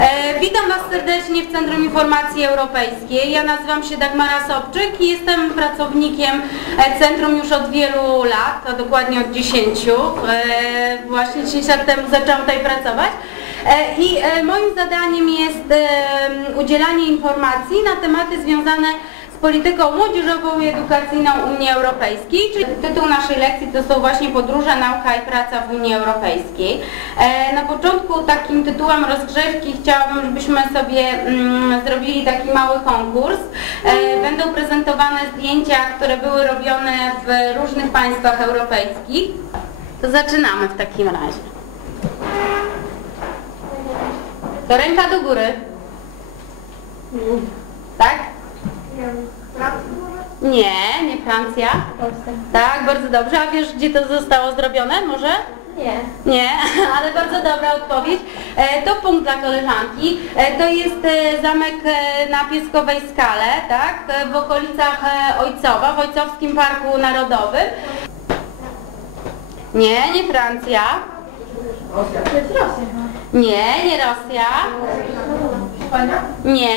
E, Witam Was serdecznie w Centrum Informacji Europejskiej. Ja nazywam się Dagmara Sobczyk i jestem pracownikiem e, centrum już od wielu lat, a dokładnie od 10. E, Właśnie 10 lat temu zaczęłam tutaj pracować. I moim zadaniem jest udzielanie informacji na tematy związane polityką młodzieżową i edukacyjną Unii Europejskiej. Czyli tytuł naszej lekcji to są właśnie podróże, nauka i praca w Unii Europejskiej. E, Na początku takim tytułem rozgrzewki chciałabym, żebyśmy sobie mm, zrobili taki mały konkurs. E, Będą prezentowane zdjęcia, które były robione w różnych państwach europejskich. To zaczynamy w takim razie. To ręka do góry. Tak? Nie, nie Francja. Tak, bardzo dobrze. A wiesz, gdzie to zostało zrobione? Może? Nie. Nie, ale bardzo dobra odpowiedź. E, To punkt dla koleżanki. E, To jest e, zamek na Pieskowej Skale, tak? W okolicach Ojcowa, w Ojcowskim Parku Narodowym. Nie, nie Francja. To jest Rosja. Nie, nie Rosja. Hiszpania? Nie,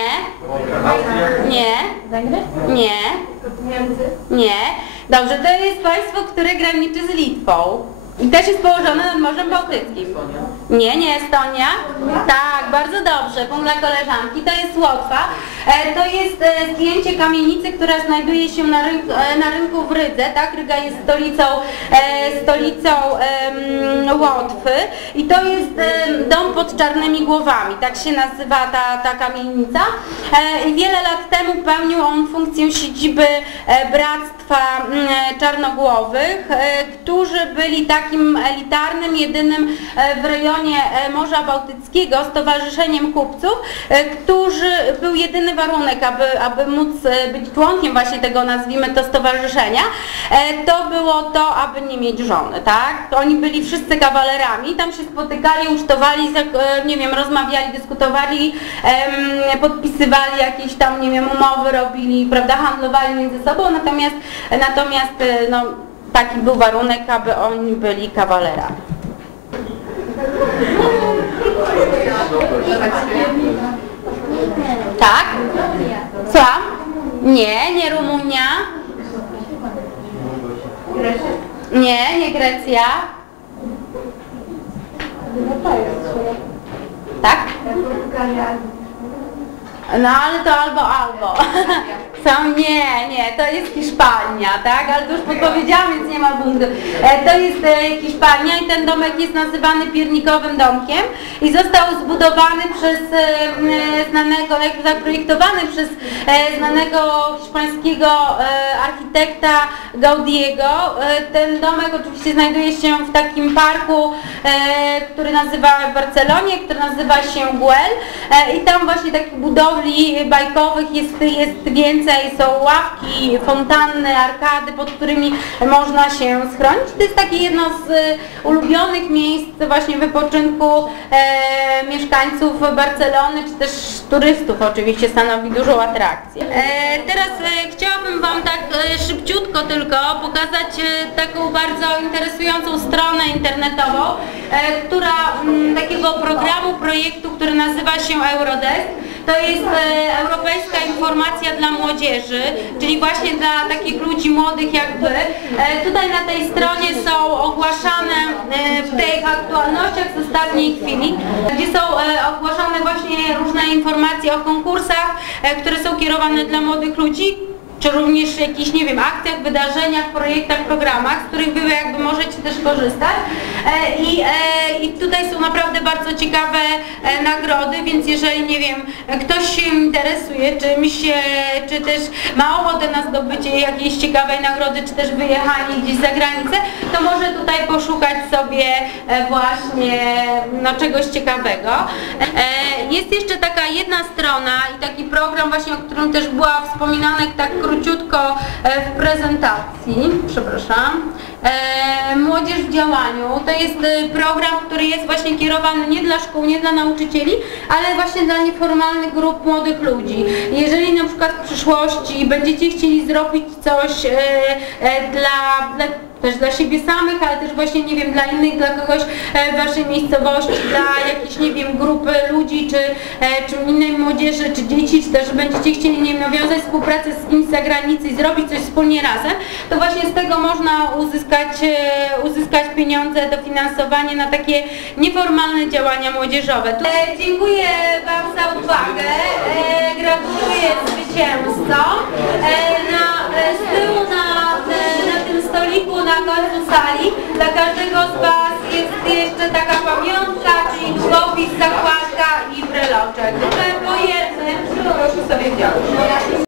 nie, Węgry? nie. Nie. Dobrze, to jest państwo, które graniczy z Litwą. I też jest położone nad Morzem Bałtyckim. Nie, nie Estonia. Tak, bardzo dobrze. Punkt koleżanki. To jest Łotwa. E, to jest e, zdjęcie kamienicy, która znajduje się na rynku, e, na rynku w Rydze. Tak, Ryga jest stolicą, stolicą Łotwy. I to jest dom pod czarnymi głowami. Tak się nazywa ta, ta kamienica. Wiele lat temu pełnił on funkcję siedziby Bractwa mm, Czarnogłowych, którzy byli takim elitarnym, jedynym w rejonie e, Morza Bałtyckiego stowarzyszeniem kupców, e, którzy był jedyny warunek, aby, aby móc e, być członkiem właśnie tego, nazwijmy to, stowarzyszenia, to było to, aby nie mieć żony, tak? Oni byli wszyscy kawalerami, tam się spotykali, ucztowali, nie wiem, rozmawiali, dyskutowali, podpisywali jakieś tam, nie wiem, umowy, robili, prawda, handlowali między sobą, natomiast, natomiast no, taki był warunek, aby oni byli kawalerami. Tak? Słucham? Nie, nie Rumunia. Nie, nie Grecja. Tak? No ale to albo albo. Są nie, nie, to jest Hiszpania, tak? Ale to już podpowiedziałam, więc nie ma punktu. E, To jest e, Hiszpania i ten domek jest nazywany piernikowym domkiem i został zbudowany przez e, znanego, jak zaprojektowany przez znanego hiszpańskiego architekta Gaudiego. Ten domek oczywiście znajduje się w takim parku, który nazywa w Barcelonie, który nazywa się Güell E, i tam właśnie takich budowli bajkowych jest, jest więcej, są ławki, fontanny, arkady, pod którymi można się schronić. To jest takie jedno z e, ulubionych miejsc właśnie wypoczynku e, mieszkańców Barcelony, czy też turystów oczywiście stanowi dużą atrakcję. E, teraz e, chciałabym Wam tak e, szybciutko tylko pokazać e, taką bardzo interesującą stronę internetową, e, która m, takiego programu, projektu, który nazywa się Eurodesk. To jest e, Europejska Informacja dla Młodzieży, czyli właśnie dla takich ludzi młodych jak Wy. E, tutaj na tej stronie są ogłaszane e, w tych aktualnościach z ostatniej chwili, gdzie są ogłaszane właśnie różne informacje o konkursach, które są kierowane dla młodych ludzi czy również jakichś, nie wiem, akcjach, wydarzeniach, projektach, programach, z których wy jakby możecie też korzystać. E, I, e, I tutaj są naprawdę bardzo ciekawe e, nagrody, więc jeżeli, nie wiem, ktoś się interesuje czymś, czy też ma ochotę na zdobycie jakiejś ciekawej nagrody, czy też wyjechanie gdzieś za granicę, to może tutaj poszukać sobie właśnie no, czegoś ciekawego. Jest jeszcze taka jedna strona i taki program właśnie, o którym też była wspominane tak króciutko e, w prezentacji, przepraszam, E, Młodzież w działaniu to jest e, program, który jest właśnie kierowany nie dla szkół, nie dla nauczycieli, ale właśnie dla nieformalnych grup młodych ludzi. Jeżeli na przykład w przyszłości będziecie chcieli zrobić coś dla, dla też dla siebie samych, ale też właśnie, nie wiem, dla innych, dla kogoś e, w waszej miejscowości, dla jakiejś, nie wiem, grupy ludzi, czy, e, czy innej młodzieży, czy dzieci, czy też będziecie chcieli, nie wiem, nawiązać współpracę z kimś z zagranicy i zrobić coś wspólnie razem, to właśnie z tego można uzyskać, e, uzyskać pieniądze, dofinansowanie na takie nieformalne działania młodzieżowe. Tu- dziękuję Wam za uwagę, gratuluję zwycięzcom. Na, z tyłu stoliku na końcu sali dla każdego z Was jest jeszcze taka pamiątka, czyli długopis, zakładka i breloczek. Które po jednym proszę sobie wziąć.